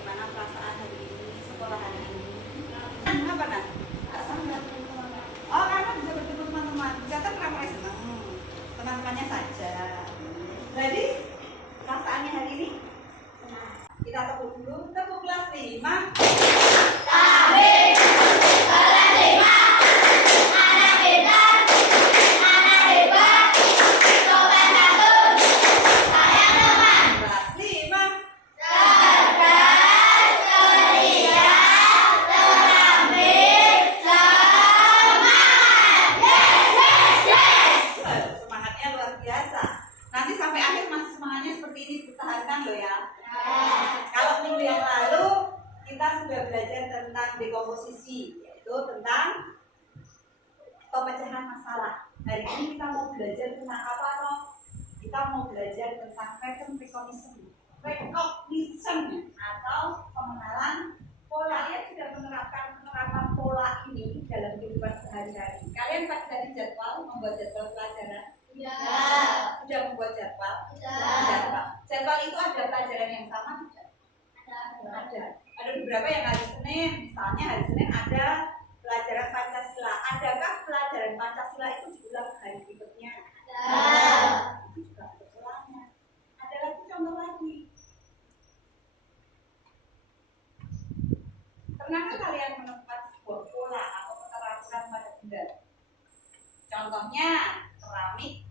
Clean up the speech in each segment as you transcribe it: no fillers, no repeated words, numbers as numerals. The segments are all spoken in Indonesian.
bagaimana perasaan hari ini, sekolah hari ini. Kenapa nak? Oh, karena bisa bertemu teman-teman. Kelihatan ramai senang. Teman-temannya saja. Jadi perasaannya hari ini? Kita tepuk dulu. Tepuk kelas 5. Dekomposisi, yaitu tentang pemecahan masalah. Hari ini kita mau belajar tentang apa toh? Kita mau belajar tentang pattern recognition atau pengenalan pola. Kalian sudah menerapkan penerapan pola ini dalam kehidupan sehari-hari. Kalian pagi tadi jadwal, membuat jadwal pelajaran? Ya. Sudah membuat jadwal? Ya. Jadwal itu ada pelajaran yang sama tidak? Ada beberapa yang hari Senin, misalnya hari Senin ada pelajaran Pancasila. Adakah pelajaran Pancasila itu diulang hari berikutnya? Ada. Itu juga ada polanya. Ada lagi contoh lagi. Pernahkah kalian menemukan sebuah pola atau keteraturan pada benda? Contohnya keramik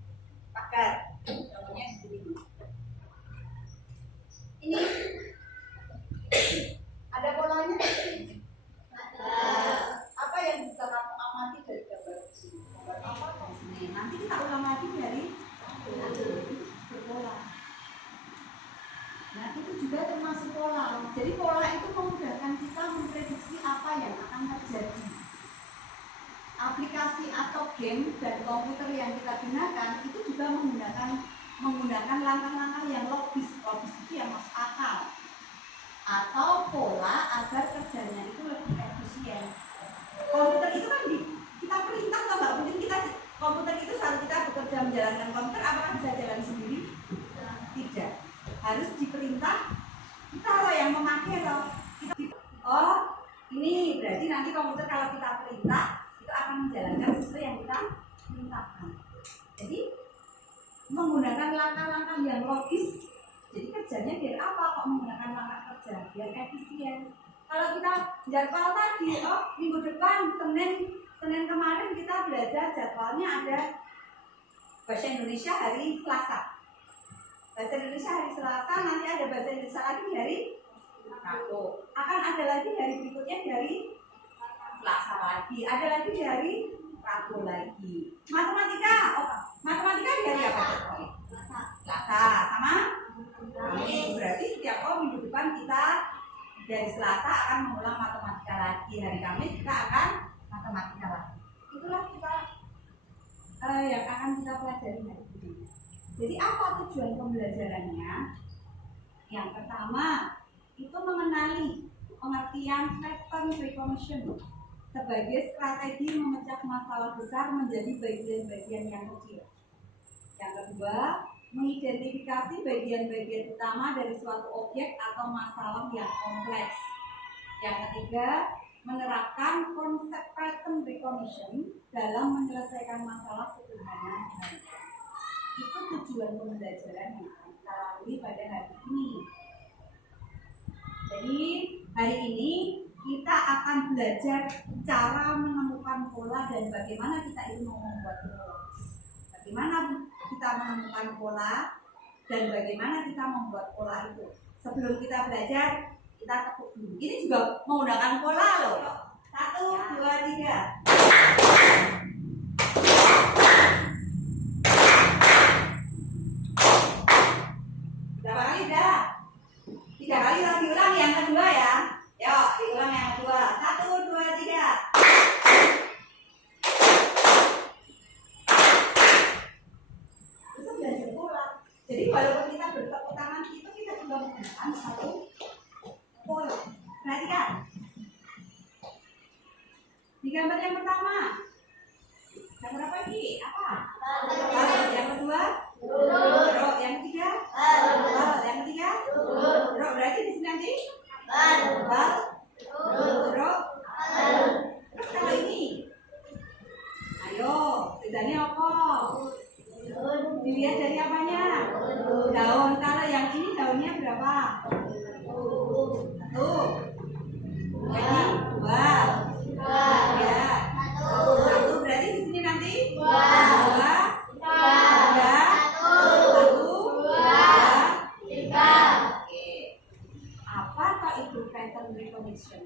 pagar. Contohnya di sini. Ini ada polanya? Ada. Apa yang bisa kamu amati dari gambar ini? Gambar apa? Nanti kita ulang lagi dari berpola. Nah, itu juga termasuk pola. Jadi pola itu memudahkan kita memprediksi apa yang akan terjadi. Aplikasi atau game dan komputer yang kita gunakan itu juga menggunakan langkah-langkah yang logis. Logis itu yang masuk akal. Atau pola agar kerjanya itu lebih efisien. Komputer itu kan kita perintah atau nggak mungkin komputer itu saat kita bekerja menjalankan komputer apakah bisa jalan sendiri? Tidak, harus diperintah. Kita loh yang memakai loh. Oh, ini berarti nanti komputer kalau kita perintah itu akan menjalankan sesuai yang kita perintahkan. Jadi menggunakan langkah-langkah yang logis. Jadi kerjanya biar apa kok menggunakan langkah kerja? Biar efisien. Kalau kita jadwal tadi, minggu depan Senin kemarin kita belajar jadwalnya ada bahasa Indonesia hari Selasa. Bahasa Indonesia hari Selasa, nanti ada bahasa Indonesia lagi hari Rabu. Akan ada lagi hari berikutnya dari Selasa lagi. Ada lagi di hari Rabu lagi. Matematika di hari apa? Selasa sama? Berarti setiap minggu depan kita dari Selasa akan mengulang matematika lagi. Hari Kamis kita akan matematika lagi. Itulah kita yang akan kita pelajari hari ini. Jadi apa tujuan pembelajarannya? Yang pertama itu mengenali pengertian pattern recognition sebagai strategi memecah masalah besar menjadi bagian-bagian yang kecil. Yang kedua, mengidentifikasi bagian-bagian utama dari suatu objek atau masalah yang kompleks. Yang ketiga, menerapkan konsep pattern recognition dalam menyelesaikan masalah sederhana. Itu tujuan pembelajaran yang akan kita lalui pada hari ini. Jadi hari ini kita akan belajar cara menemukan pola dan bagaimana kita itu mau membuat pola. Bagaimana kita menemukan pola dan bagaimana kita membuat pola itu. Sebelum kita belajar, kita tepuk dulu. Ini juga menggunakan pola loh. 1, 2, 3. Berapa kali dah? 3 kali lagi diulang yang kedua ya. Yuk, diulang yang kedua. 1, 2, 3. Jadi walaupun kita bertepuk tangan itu kita juga menggunakan satu pola. Perhatikan. Di gambar yang pertama, gambar apa ini? Apa? Yang kedua, yang ketiga, yang ketiga, berarti di sini nanti Tebal. Jeruk. Terus kalau ini, ayo, bedanya apa? Dilihat dari apanya? Daun. Kalau yang ini daunnya berapa? Satu. Ini dua. Ya. Satu berarti di sini nanti dua. Tiga. Satu. Dua. Oke. Apa toh itu pattern recognition?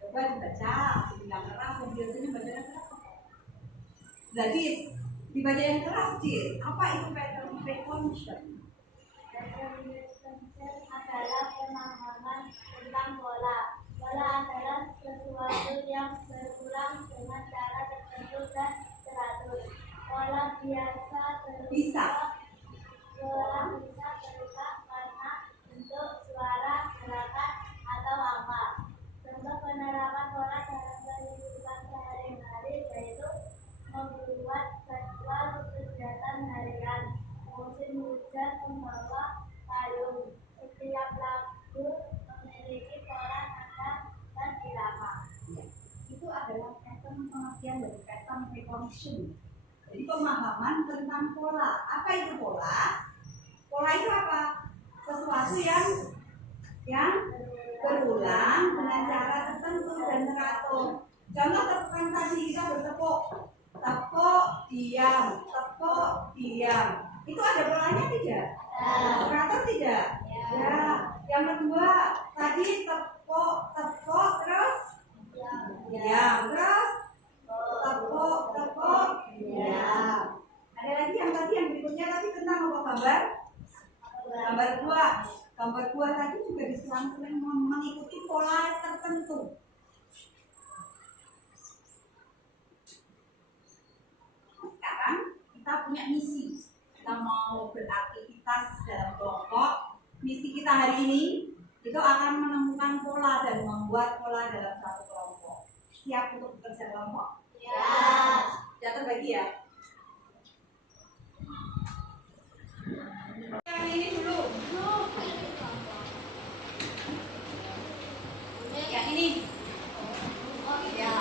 Coba dibaca, bilang keras, biasanya bacanya keras. Jadi dibaca yang keras, Cis. Apa itu pattern recognition? Pattern recognition adalah pemahaman tentang pola. Pola adalah sesuatu yang berulang dengan cara tertentu dan teratur. Pola biasa Bisa. Pola bisa berubah karena bentuk, suara, gerakan, atau apa. Contoh penerapan pola dalam kehidupan sehari-hari yaitu membuat jadwal kegiatan harian. Musim hujan membawa payung. Setiap lagu memiliki pola nada dan irama. Itu adalah pattern pengertian dari pattern recognition. Jadi pemahaman tentang pola. Apa itu pola? Pola itu apa? Sesuatu yang berulang dengan cara tertentu dan teratur. Contoh tepukan tadi kita bertepuk, tepuk, diam, tepuk, diam. Itu ada polanya tidak? Teratur tidak? Ya. Yang kedua tadi tepuk, tepuk, terus diam, terus tepuk, tepuk, diam. Ada lagi yang tadi yang berikutnya tadi tentang apa gambar? Gambar buah. Gambar buah tadi juga diselang-seling mengikuti pola tertentu. Sekarang kita punya misi. Kita mau beraktivitas dalam kelompok. Misi kita hari ini itu akan menemukan pola dan membuat pola dalam satu kelompok. Siap untuk bekerja kelompok? Ya. Sudah terbagi ya? Yang ini dulu. Yang ini. Ya.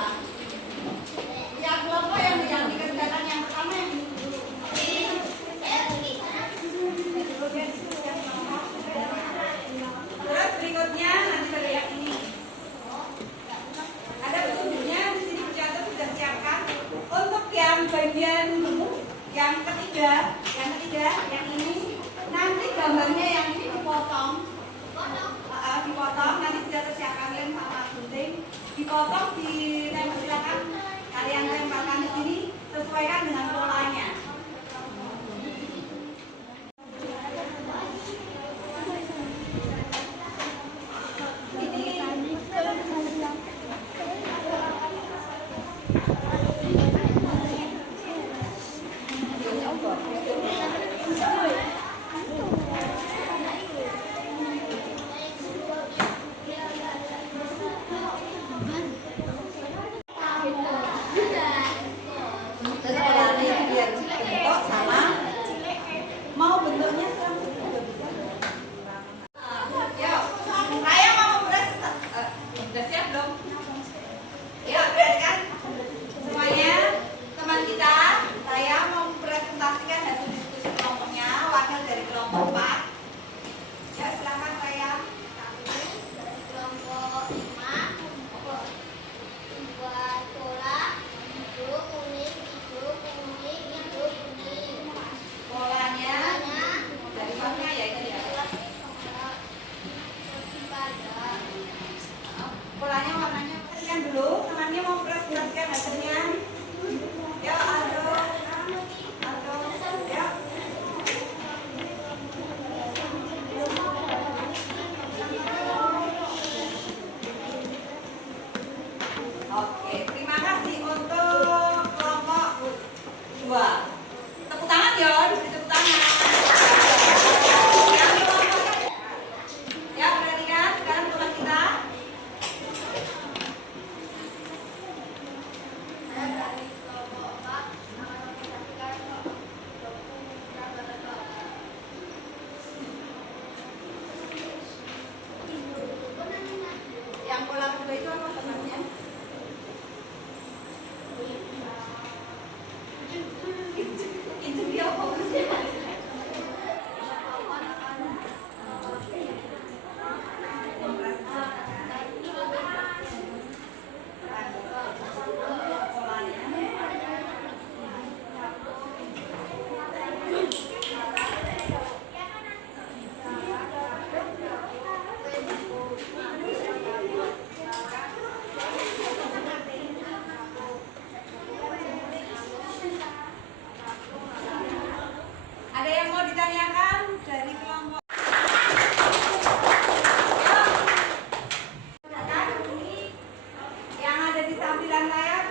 Ya kelompok yang dikerjakan yang pertama yang ini dulu. Terus berikutnya nanti pada yang ini. Ada petunjuknya di sini pencatat sudah siapkan. Untuk yang bagian yang ketiga, yang ini nanti gambarnya yang ini dipotong, nanti pencatat siapkan kalian sama gunting, dipotong, ditempel, silakan kalian tempelkan di sini, sesuaikan dengan polanya. Terus polanya biar itu apa temannya? Itu dia fokusnya. Ada yang mau ditanyakan dari kelompok? Yang ada di tampilan layar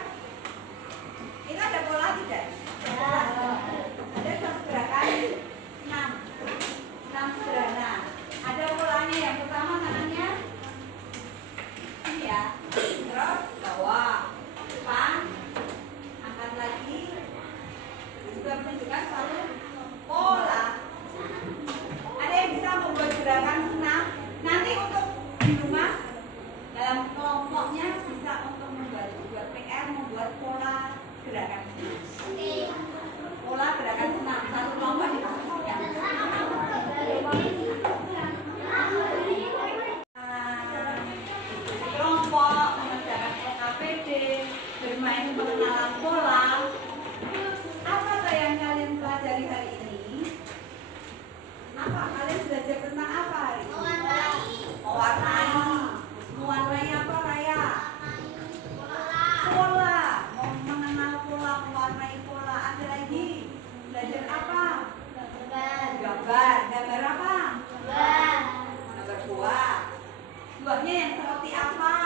itu ada pola tidak? Ada satu gerakan senam sederhana. Ada polanya. Yang pertama tangannya sini ya, terus bawah, depan, angkat lagi. Juga menunjukkan satu pola. Ada yang bisa membuat gerakan senam. Nanti untuk di rumah dalam kelompoknya bisa untuk membuat PR, membuat pola gerakan senam. Pola gerakan senam satu kelompok didiskusikan. Kelompok mengerjakan LKPD, bermain pengenalan pola. Apa yang kalian pelajari hari ini? Apa kalian belajar tentang apa hari ini? Mewarnai. Mewarnai apa, Raya? Pola. Mengenal pola, mewarnai pola. Ada lagi? Belajar apa? Gambar. Gambar apa? Gambar buah. Buahnya yang seperti apa?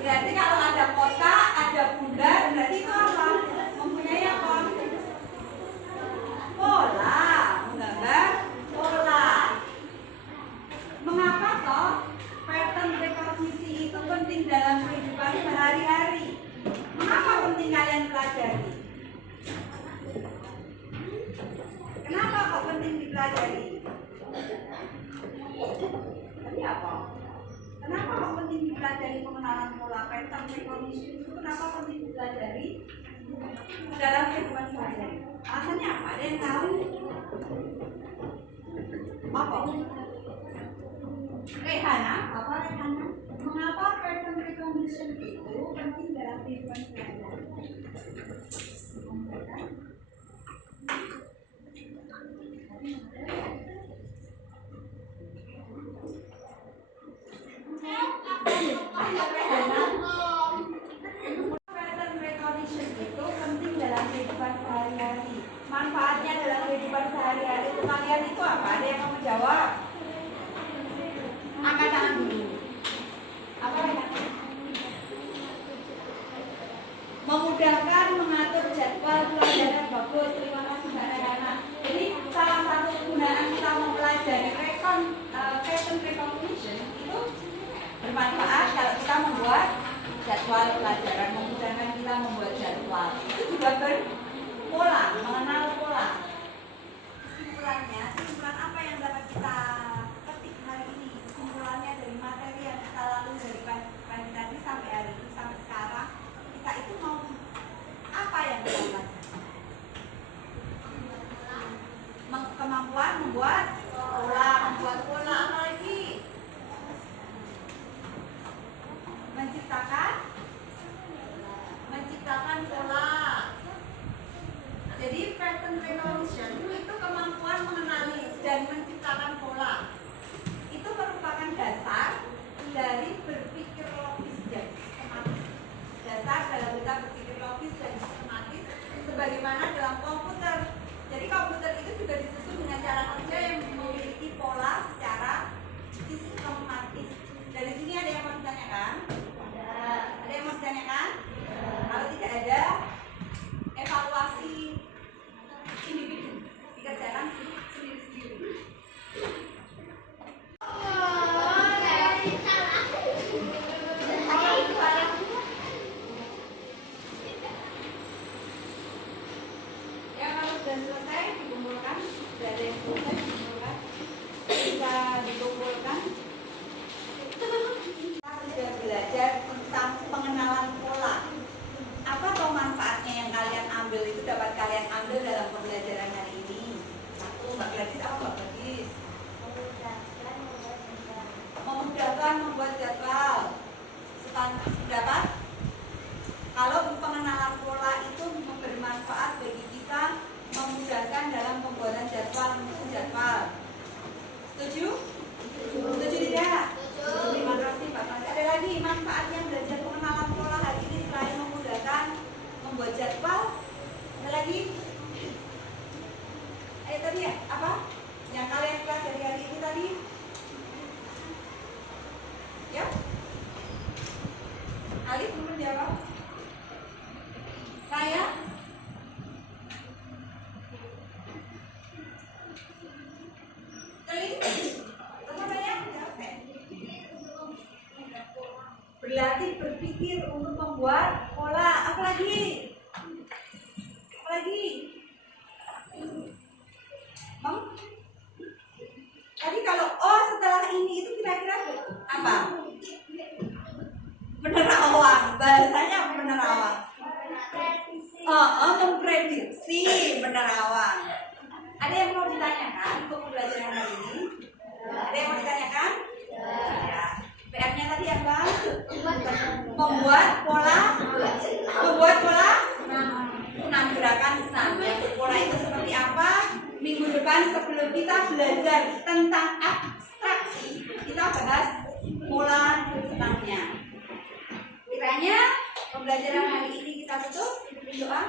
Berarti kalau ada kotak, ada bundar, berarti itu apa? Mempunyai apa? Pola. Menggambar pola. Mengapa toh pattern rekognisi itu penting dalam kehidupan sehari-hari? Mengapa penting kalian pelajari? Kenapa kok penting dipelajari? Tadi apa? Kenapa kok penting dipelajari pengenalan pola pattern recognition itu? Kenapa penting dipelajari dalam kehidupan sehari-hari? Alasannya apa? Ada yang tahu? Apa? Rehana? Apa Rehana? Mengapa pattern recognition itu penting dalam kehidupan sehari-hari? Pattern recognition itu penting dalam kehidupan sehari-hari. Manfaatnya dalam kehidupan sehari-hari itu kalian itu apa? Ada yang mau menjawab? Angkat tangan dulu. Apa ya? Memudahkan mengatur jadwal pelajaran. Bagus, terima kasih Mbak Rehana. Jadi salah satu kegunaan kita mempelajari pattern recognition itu bermanfaat kalau kita membuat jadwal pelajaran, memudahkan kita membuat jadwal. Itu juga berpola, mengenal pola. Kesimpulan apa yang dapat kita ketik hari ini? Kesimpulannya dari materi yang kita lalui dari pagi tadi sampai hari ini, sampai sekarang, kita itu mau apa yang kita pelajari? Kemampuan membuat pola, apa lagi? Menciptakan pola. Jadi pattern recognition itu kemampuan mengenali dan menciptakan Berlatih berpikir untuk membuat pola. Apalagi? Tadi kalau oh setelah ini itu kira-kira apa? Menerawang. Bahasanya menerawang. Memprediksi menerawang. Ada yang mau ditanyakan untuk pembelajaran hari ini? Ada yang mau ditanyakan? Ya. PR-nya tadi apa? Membuat pola senam, gerakan senam. Pola itu seperti apa? Minggu depan sebelum kita belajar tentang abstraksi, kita bahas pola senamnya. Kiranya pembelajaran hari ini kita tutup dengan doa.